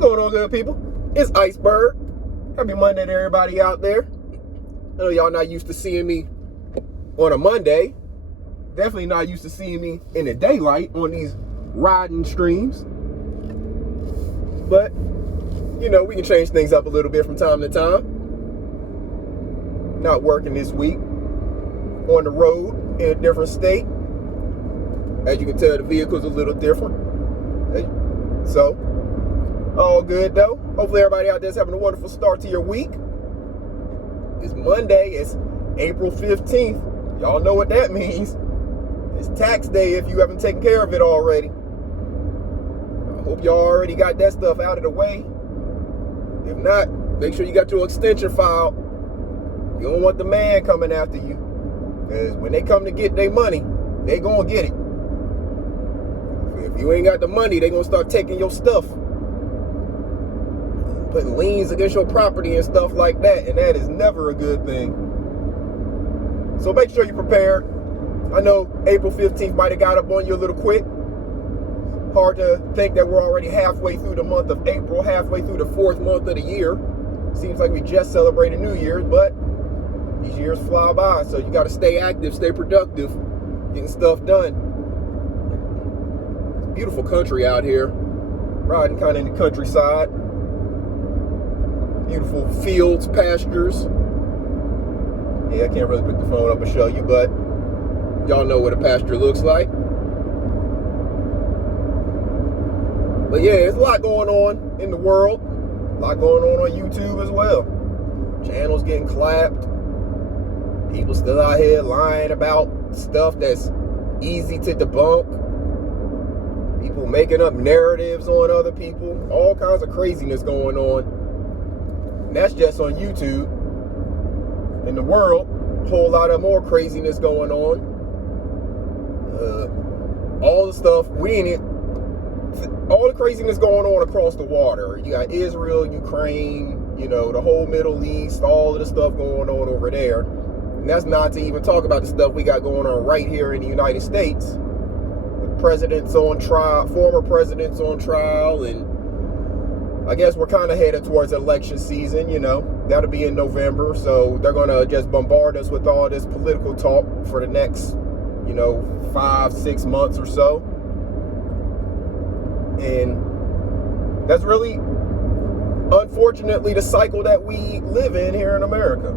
going on, good people? It's Iceberg. Happy Monday to everybody out there. I know y'all not used to seeing me on a Monday. Definitely not used to seeing me in the daylight on these riding streams. But, you know, we can change things up a little bit from time to time. Not working this week. On the road in a different state. As you can tell, the vehicle's a little different. So, all good though. Hopefully everybody out there is having a wonderful start to your week. It's Monday. It's April 15th. Y'all know what that means. It's tax day if you haven't taken care of it already. I hope y'all already got that stuff out of the way. If not, make sure you got your extension filed. You don't want the man coming after you. Because when they come to get their money, they gonna get it. If you ain't got the money, they gonna start taking your stuff. Putting liens against your property and stuff like that. And that is never a good thing. So make sure you're prepared. I know April 15th might have got up on you a little quick. Hard to think that we're already halfway through the month of April, halfway through the 4th month of the year. Seems like we just celebrated New Year's, but these years fly by, so you got to stay active, stay productive, getting stuff done. Beautiful country out here. Riding kind of in the countryside. Beautiful fields, pastures. Yeah, I can't really pick the phone up and show you, but y'all know what a pasture looks like. But yeah, there's a lot going on in the world. A lot going on YouTube as well. Channels getting clapped. People still out here lying about stuff that's easy to debunk. People making up narratives on other people. All kinds of craziness going on. And that's just on YouTube. In the world, a whole lot of more craziness going on. All the stuff, all the craziness going on across the water. You got Israel, Ukraine, you know, the whole Middle East, all of the stuff going on over there. And that's not to even talk about the stuff we got going on right here in the United States. With presidents on trial, former presidents on trial, and I guess we're kind of headed towards election season, you know. That'll be in November, so they're going to just bombard us with all this political talk for the next, you know, 5-6 months or so. And that's really, unfortunately, the cycle that we live in here in America.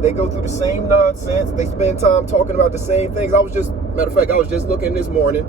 They go through the same nonsense. They spend time talking about the same things. Matter of fact, I was just looking this morning,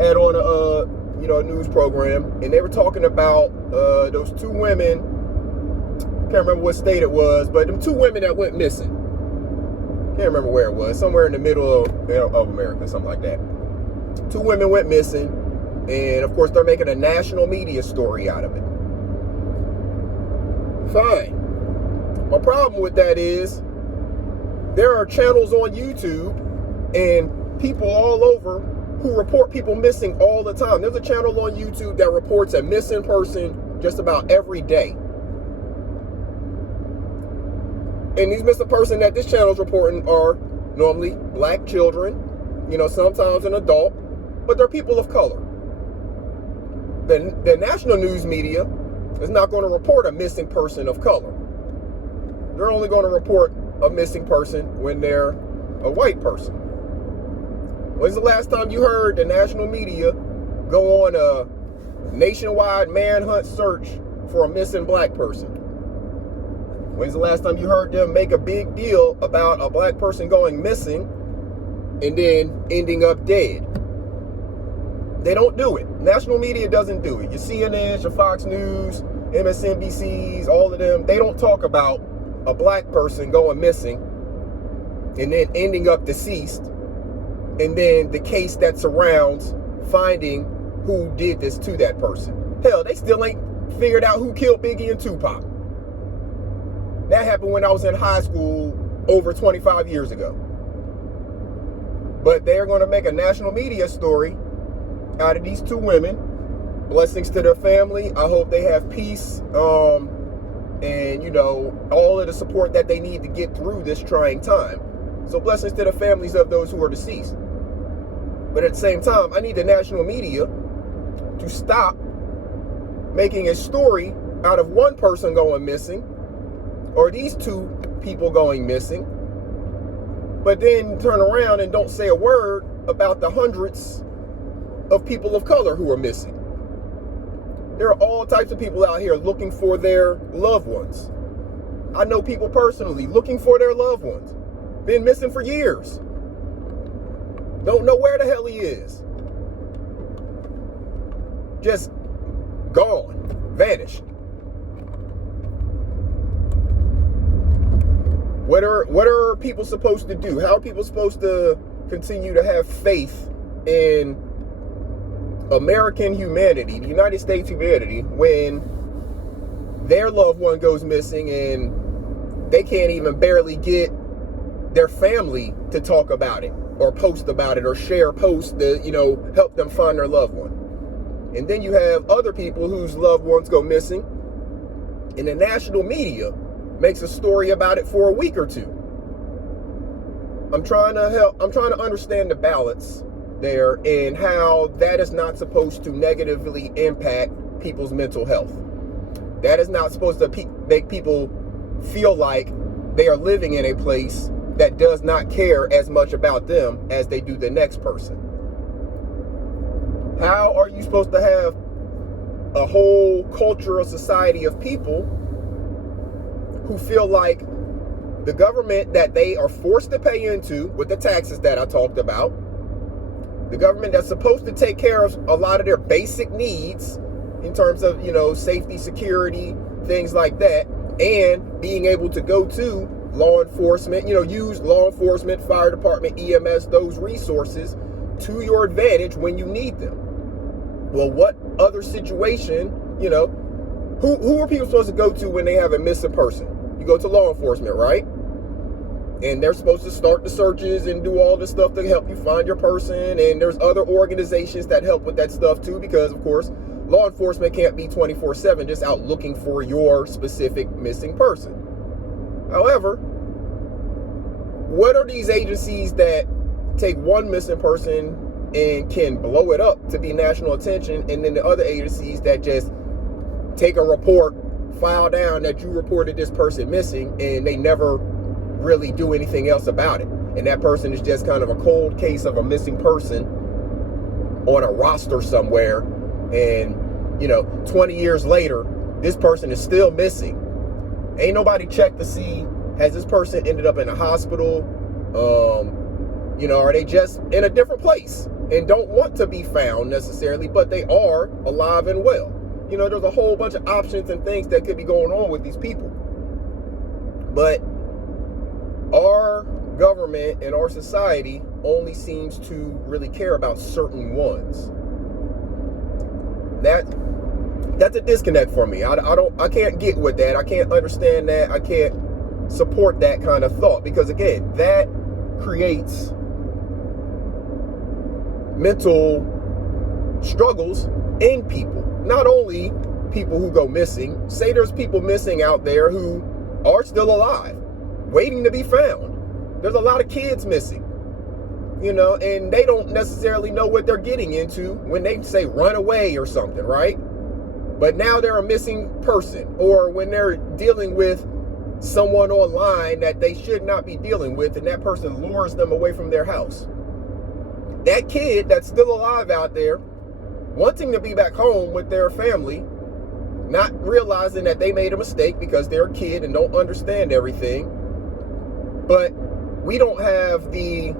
had on a news program, and they were talking about those two women. Can't remember what state it was, but them two women that went missing. Can't remember where it was. Somewhere in the middle of America, something like that. Two women went missing, and of course they're making a national media story out of it. Fine. My problem with that is there are channels on YouTube and people all over who report people missing all the time. There's a channel on YouTube that reports a missing person just about every day. And these missing person that this channel is reporting are normally black children, you know, sometimes an adult, but they're people of color. The national news media is not going to report a missing person of color. They're only going to report a missing person when they're a white person. When's the last time you heard the national media go on a nationwide manhunt search for a missing black person? When's the last time you heard them make a big deal about a black person going missing and then ending up dead? They don't do it. National media doesn't do it. Your CNN, your Fox News, MSNBCs, all of them, they don't talk about a black person going missing and then ending up deceased, and then the case that surrounds finding who did this to that person. Hell, they still ain't figured out who killed Biggie and Tupac. That happened when I was in high school over 25 years ago. But they're going to make a national media story out of these two women. Blessings to their family. I hope they have peace. And, you know, all of the support that they need to get through this trying time. So blessings to the families of those who are deceased. But at the same time, I need the national media to stop making a story out of one person going missing, or these two people going missing, but then turn around and don't say a word about the hundreds of people of color who are missing. There are all types of people out here looking for their loved ones. I know people personally looking for their loved ones. Been missing for years. Don't know where the hell he is. Just gone. Vanished. What are people supposed to do? How are people supposed to continue to have faith in American humanity, the United States humanity, when their loved one goes missing and they can't even barely get their family to talk about it or post about it or share posts to, help them find their loved one? And then you have other people whose loved ones go missing and the national media makes a story about it for a week or two. I'm trying to understand the balance there and how that is not supposed to negatively impact people's mental health. That is not supposed to make people feel like they are living in a place that does not care as much about them as they do the next person. How are you supposed to have a whole culture or society of people who feel like the government that they are forced to pay into with the taxes that I talked about, the government that's supposed to take care of a lot of their basic needs in terms of, safety, security, things like that, and being able to go to law enforcement, use law enforcement, fire department, EMS, those resources to your advantage when you need them. Well, what other situation, who are people supposed to go to when they have a missing person? You go to law enforcement, right? And they're supposed to start the searches and do all this stuff to help you find your person. And there's other organizations that help with that stuff too, because of course, law enforcement can't be 24/7 just out looking for your specific missing person. However, what are these agencies that take one missing person and can blow it up to be national attention, and then the other agencies that just take a report, file down that you reported this person missing, and they never really do anything else about it, and that person is just kind of a cold case of a missing person on a roster somewhere, and 20 years later this person is still missing. Ain't nobody checked to see, has this person ended up in a hospital, are they just in a different place and don't want to be found necessarily, but they are alive and well. There's a whole bunch of options and things that could be going on with these people. But our government and our society only seems to really care about certain ones. That's a disconnect for me. I can't get with that. I can't understand that. I can't support that kind of thought, because again, that creates mental struggles in people. Not only people who go missing, say there's people missing out there who are still alive, waiting to be found. There's a lot of kids missing, and they don't necessarily know what they're getting into when they say run away or something, right? But now they're a missing person, or when they're dealing with someone online that they should not be dealing with, and that person lures them away from their house. That kid that's still alive out there, wanting to be back home with their family, not realizing that they made a mistake because they're a kid and don't understand everything. But we don't have the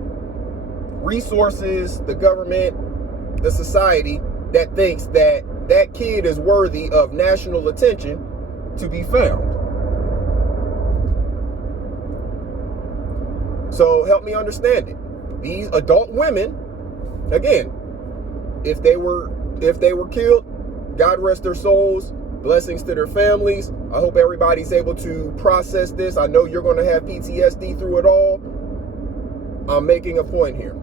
resources, the government, the society that thinks that that kid is worthy of national attention to be found. So help me understand it. These adult women, again, if they were killed, God rest their souls, blessings to their families. I hope everybody's able to process this. I know you're going to have PTSD through it all. I'm making a point here.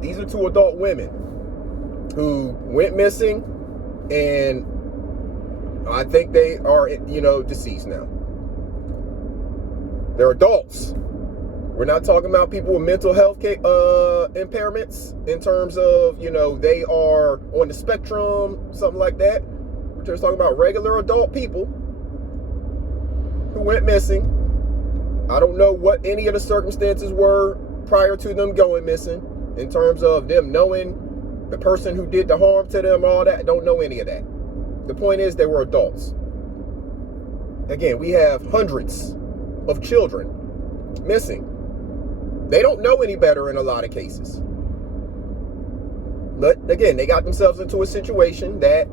These are two adult women who went missing, and I think they are, deceased now. They're adults. We're not talking about people with mental health impairments in terms of, they are on the spectrum, something like that. We're just talking about regular adult people who went missing. I don't know what any of the circumstances were prior to them going missing in terms of them knowing the person who did the harm to them, all that. I don't know any of that. The point is they were adults. Again, we have hundreds of children missing. They don't know any better in a lot of cases. But again, they got themselves into a situation that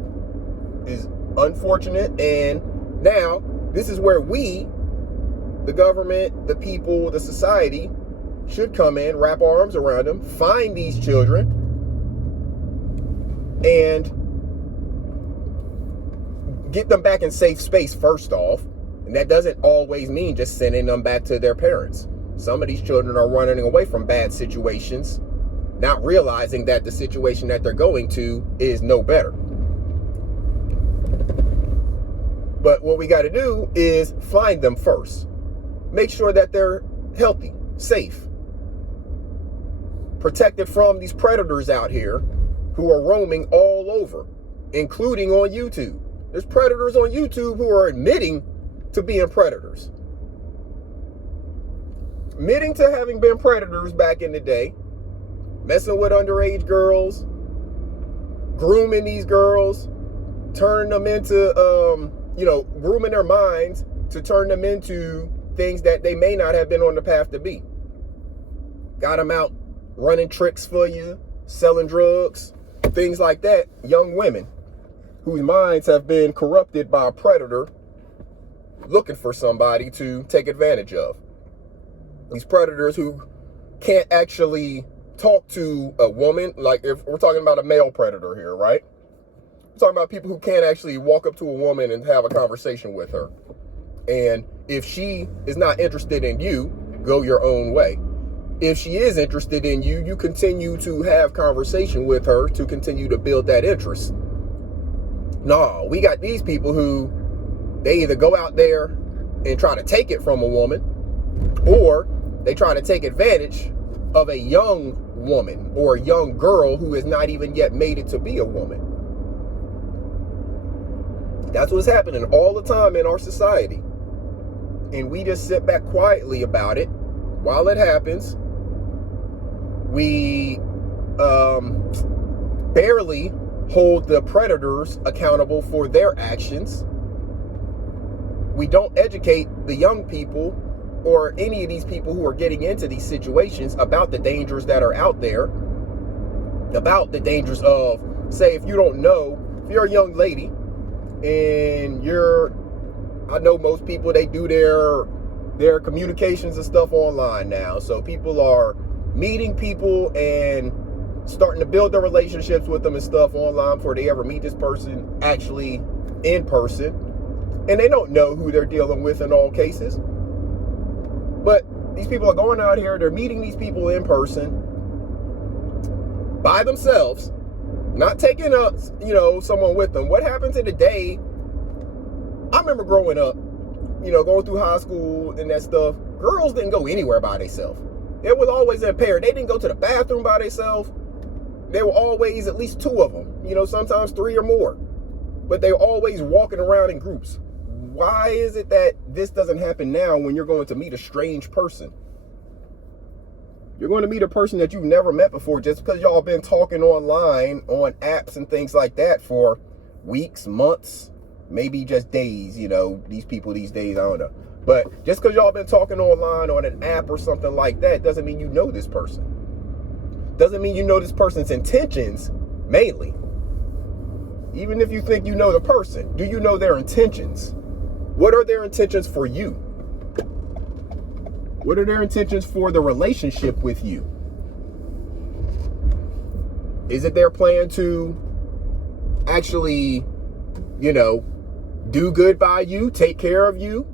is unfortunate. And now this is where we, the government, the people, the society, should come in, wrap our arms around them, find these children, and get them back in safe space first off. And that doesn't always mean just sending them back to their parents. Some of these children are running away from bad situations, not realizing that the situation that they're going to is no better. But what we got to do is find them first. Make sure that they're healthy, safe, protected from these predators out here who are roaming all over, including on YouTube. There's predators on YouTube who are admitting to being predators. Admitting to having been predators back in the day, messing with underage girls, grooming these girls, turning them into, grooming their minds to turn them into things that they may not have been on the path to be. Got them out running tricks for you, selling drugs, things like that. Young women whose minds have been corrupted by a predator looking for somebody to take advantage of. These predators who can't actually talk to a woman, like if we're talking about a male predator here, right? We're talking about people who can't actually walk up to a woman and have a conversation with her. And if she is not interested in you, go your own way. If she is interested in you, you continue to have conversation with her to continue to build that interest. No, we got these people who they either go out there and try to take it from a woman, or they try to take advantage of a young woman or a young girl who has not even yet made it to be a woman. That's what's happening all the time in our society. And we just sit back quietly about it while it happens. We barely hold the predators accountable for their actions. We don't educate the young people or any of these people who are getting into these situations about the dangers that are out there, about the dangers of, say, if you don't know, if you're a young lady and I know most people, they do their communications and stuff online now. So people are meeting people and starting to build their relationships with them and stuff online before they ever meet this person actually in person. And they don't know who they're dealing with in all cases. But these people are going out here, they're meeting these people in person by themselves, not taking someone with them. What happened to the day? I remember growing up, going through high school and that stuff. Girls didn't go anywhere by themselves. They was always in a pair. They didn't go to the bathroom by themselves. There were always at least two of them, sometimes three or more. But they were always walking around in groups. Why is it that this doesn't happen now when you're going to meet a strange person? You're going to meet a person that you've never met before just because y'all been talking online on apps and things like that for weeks, months, maybe just days. These people these days, I don't know. But just because y'all been talking online on an app or something like that doesn't mean you know this person. Doesn't mean you know this person's intentions, mainly. Even if you think you know the person, do you know their intentions? What are their intentions for you? What are their intentions for the relationship with you? Is it their plan to actually, do good by you, take care of you,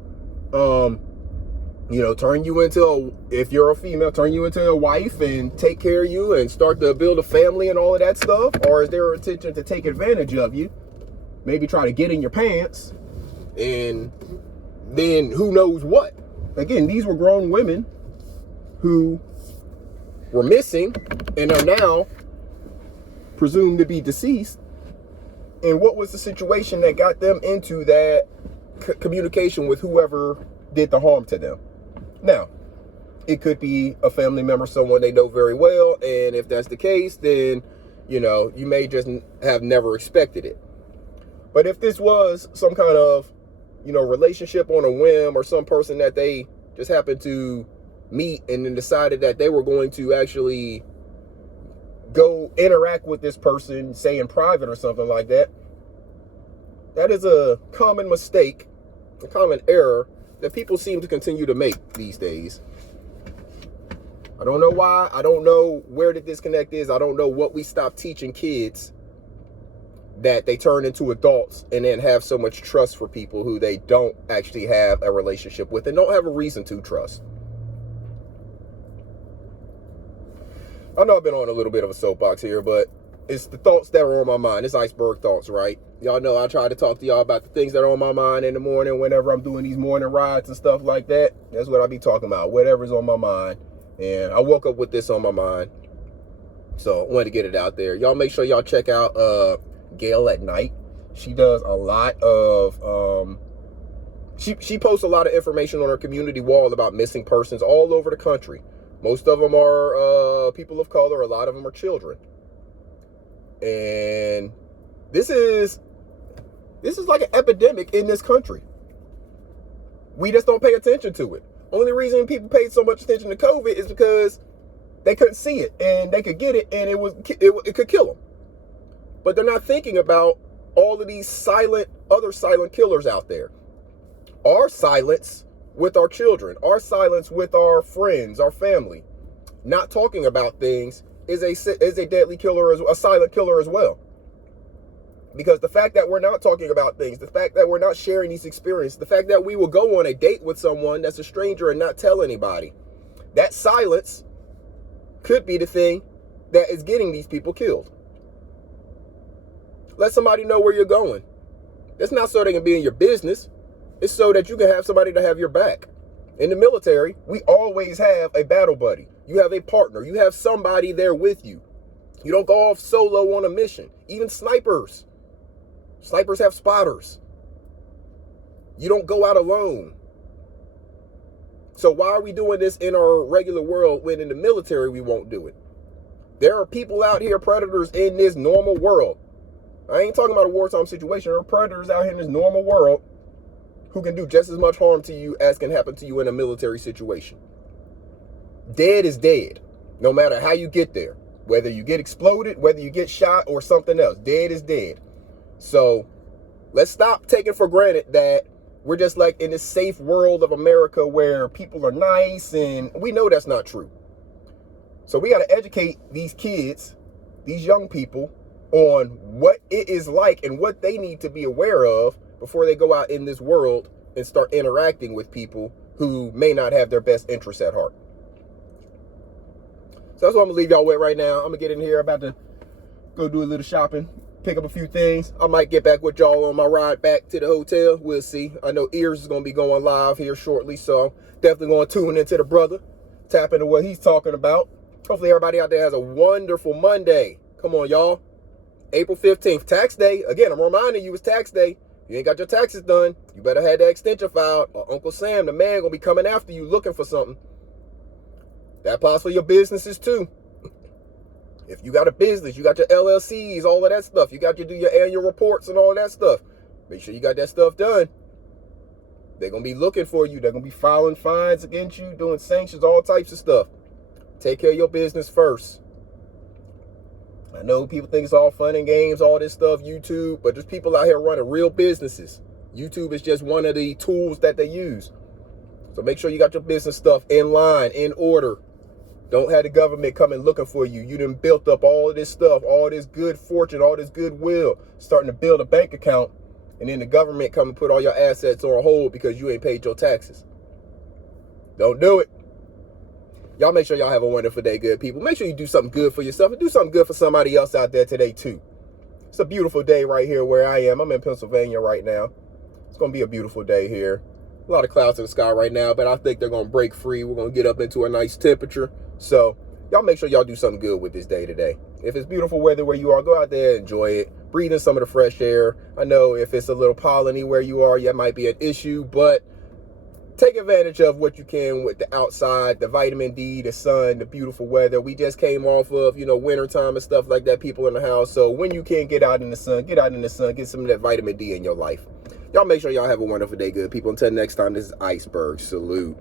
turn you into, if you're a female, turn you into a wife and take care of you and start to build a family and all of that stuff? Or is their intention to take advantage of you, maybe try to get in your pants, and then who knows what? Again, these were grown women who were missing and are now presumed to be deceased. And what was the situation that got them into that communication with whoever did the harm to them? Now, it could be a family member, someone they know very well. And if that's the case, then, you may just have never expected it. But if this was some kind of, relationship on a whim, or some person that they just happened to meet and then decided that they were going to actually go interact with this person, say in private or something like that, that is a common mistake, a common error that people seem to continue to make these days. I don't know why. I don't know where the disconnect is. I don't know what we stopped teaching kids that they turn into adults and then have so much trust for people who they don't actually have a relationship with and don't have a reason to trust. I know I've been on a little bit of a soapbox here, but it's the thoughts that are on my mind. It's Iceberg Thoughts, right? Y'all know I try to talk to y'all about the things that are on my mind in the morning whenever I'm doing these morning rides and stuff like that. That's what I be talking about, whatever's on my mind. And I woke up with this on my mind, so I wanted to get it out there. Y'all make sure y'all check out Gail at Night. She does a lot of she posts a lot of information on her community wall about missing persons all over the country. Most of them are people of color. A lot of them are children. And this is like an epidemic in this country. We just don't pay attention to it. Only reason people paid so much attention to COVID is because they couldn't see it and they could get it and it could kill them. But they're not thinking about all of these other silent killers out there. Our silence with our children, our silence with our friends, our family, not talking about things is a deadly killer, a silent killer as well. Because the fact that we're not talking about things, the fact that we're not sharing these experiences, the fact that we will go on a date with someone that's a stranger and not tell anybody, that silence could be the thing that is getting these people killed. Let somebody know where you're going. It's not so they can be in your business. It's so that you can have somebody to have your back. In the military, we always have a battle buddy. You have a partner. You have somebody there with you. You don't go off solo on a mission. Even snipers. Snipers have spotters. You don't go out alone. So why are we doing this in our regular world when in the military we won't do it? There are people out here, predators in this normal world. I ain't talking about a wartime situation. There are predators out here in this normal world who can do just as much harm to you as can happen to you in a military situation. Dead is dead, no matter how you get there. Whether you get exploded, whether you get shot or something else, dead is dead. So let's stop taking for granted that we're just like in this safe world of America where people are nice, and we know that's not true. So we got to educate these kids, these young people, on what it is like and what they need to be aware of before they go out in this world and start interacting with people who may not have their best interests at heart. So that's what I'm gonna leave y'all with right now. I'm gonna get in here, about to go do a little shopping, pick up a few things. I might get back with y'all on my ride back to the hotel. We'll see. I know Ears is gonna be going live here shortly, so definitely gonna tune into the brother, tap into what he's talking about. Hopefully everybody out there has a wonderful Monday. Come on, y'all. April 15th, tax day. Again, I'm reminding you, it's tax day. You ain't got your taxes done, you better have that extension filed, or Uncle Sam, the man, gonna be coming after you looking for something. That applies for your businesses too. If you got a business, you got your LLCs, all of that stuff. You got to do your annual reports and all of that stuff. Make sure you got that stuff done. They're going to be looking for you. They're going to be filing fines against you, doing sanctions, all types of stuff. Take care of your business first. I know people think it's all fun and games, all this stuff, YouTube, but there's people out here running real businesses. YouTube is just one of the tools that they use. So make sure you got your business stuff in line, in order. Don't have the government coming looking for you. You done built up all of this stuff, all this good fortune, all this goodwill, starting to build a bank account, and then the government come and put all your assets on hold because you ain't paid your taxes. Don't do it. Y'all make sure y'all have a wonderful day, good people. Make sure you do something good for yourself and do something good for somebody else out there today, too. It's a beautiful day right here where I am. I'm in Pennsylvania right now. It's going to be a beautiful day here. A lot of clouds in the sky right now, but I think they're going to break free. We're going to get up into a nice temperature. So y'all make sure y'all do something good with this day today. If it's beautiful weather where you are, go out there and enjoy it. breathe in some of the fresh air. I know if it's a little polleny where you are, that might be an issue, but take advantage of what you can with the outside, the vitamin D, the sun, the beautiful weather. We just came off of, winter time and stuff like that, people in the house. So when you can get out in the sun, get out in the sun, get some of that vitamin D in your life. Y'all make sure y'all have a wonderful day, good people. Until next time, this is Iceberg. Salute.